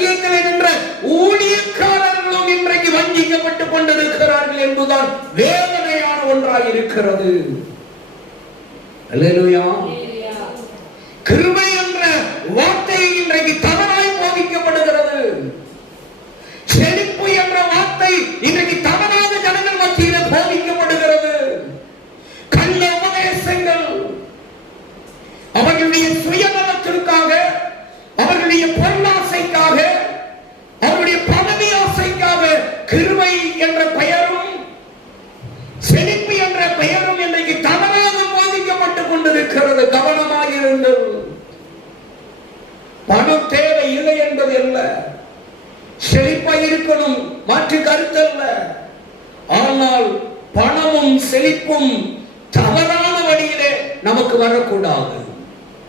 சத்தியத்தில் நின்ற ஊழியக்காரர்களும் இன்றைக்கு வஞ்சிக்கப்பட்டுக் கொண்டிருக்கிறார்கள் என்பதுதான் வேதனையான ஒன்றாக இருக்கிறது. அல்லேலூயா. கிருபை என்ற வார்த்தை இன்றைக்கு தவறாய் போதிக்கப்படுகிறது. செழிப்பு என்ற வார்த்தை இன்றைக்கு தவறாக ஜனங்கள் மத்தியில் போதிக்கப்படுகிறது. கள்ள உபதேசங்கள் அவர்களுடைய சுயநலத்திற்காக, அவர்களுடைய பொருளாசைக்காக, அவருடைய பதவி ஆசைக்காக கிருபை என்ற பெயரும் செழிப்பு என்ற பெயரும் இன்றைக்கு தவறாக போதிக்கப்பட்டுக் கொண்டிருக்கிறது. கவனமாக இருங்கள். பணம் தேவை இல்லை என்பது அல்ல, செழிப்பாய் இருக்கணும், மாற்று கருத்தல்ல. ஆனால் பணமும் செழிப்பும் தவறான வழியிலே நமக்கு வரக்கூடாது.